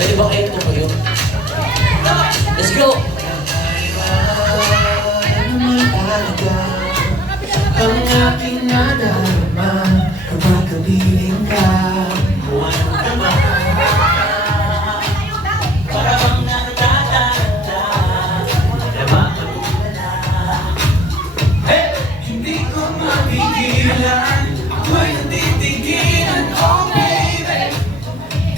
Pwede ba kayo tumayo? Let's go! Ang aking nadarama kapag kapiling ka. Buwan ka ba? Para bang nagtataranta na makatulala. Hey! Hindi ko mapigilan, ako'y natitigilan. Oh baby,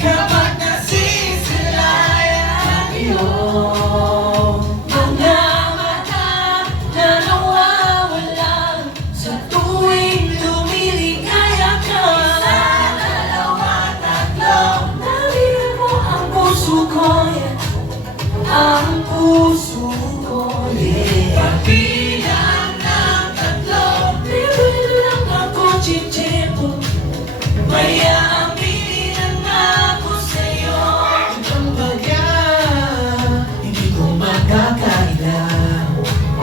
kapag nasisilayan iyong mga mata na nawawala sa tuwing lumiligaya ka. Isa, dalawa, tatlo, nariyan mo ang puso ko, yeah. Ang puso ko, yeah. Pagbilang ng tatlo, bibili lang ako chichipo. Maya aminin na ako sa'yo. Ang bagya, hindi ko makakaila.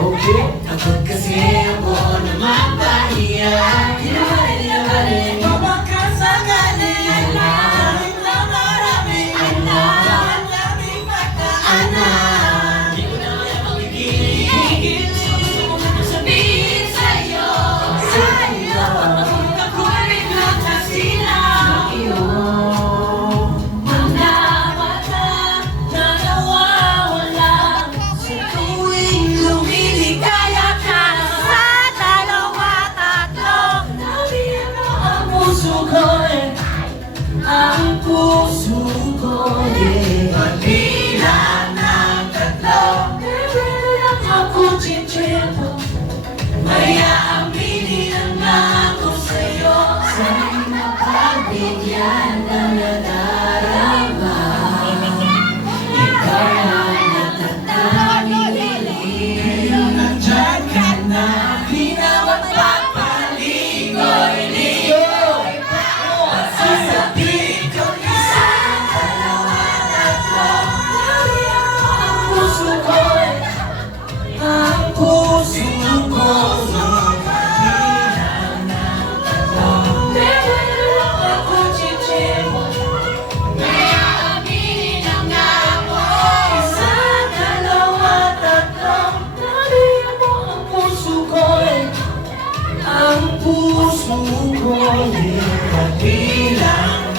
Okay, ako kasi ako na mapahiya. Hinahari, baka sakali. Alam na marami. Alam laming pagkaanan. Hindi ko na kaya magigil. Gusto ko na sabihin sa'yo. Sa'yo. Ako'y biglang nasilaw. Iyong mga mata na nawawala sa tuwing lumiligaya ka. Sa dalawa, tatlo, nariyan mo ang puso ko, eh. Ang puso ko, yeah. Pagbilang ng tatlo, bibili lang ako chichipo. Maya aminin na ako sa'yo. Sa'yo mapagbigyan ng nadarama. Ikaw ang natatanging hiling. Nandyan ka na, di na magpapaligoy-ligoy. At sasabihin ko na sa dalawa, tatlo, nariyan mo ang puso ko, eh. Ang puso ko, pagbilang ng tatlo, bibili lang ako chichipo. Maya aminin na ako. Isa, dalawa, tatlo, nariyan mo ang puso ko, eh. Ang puso ko, yeah. Pagbilang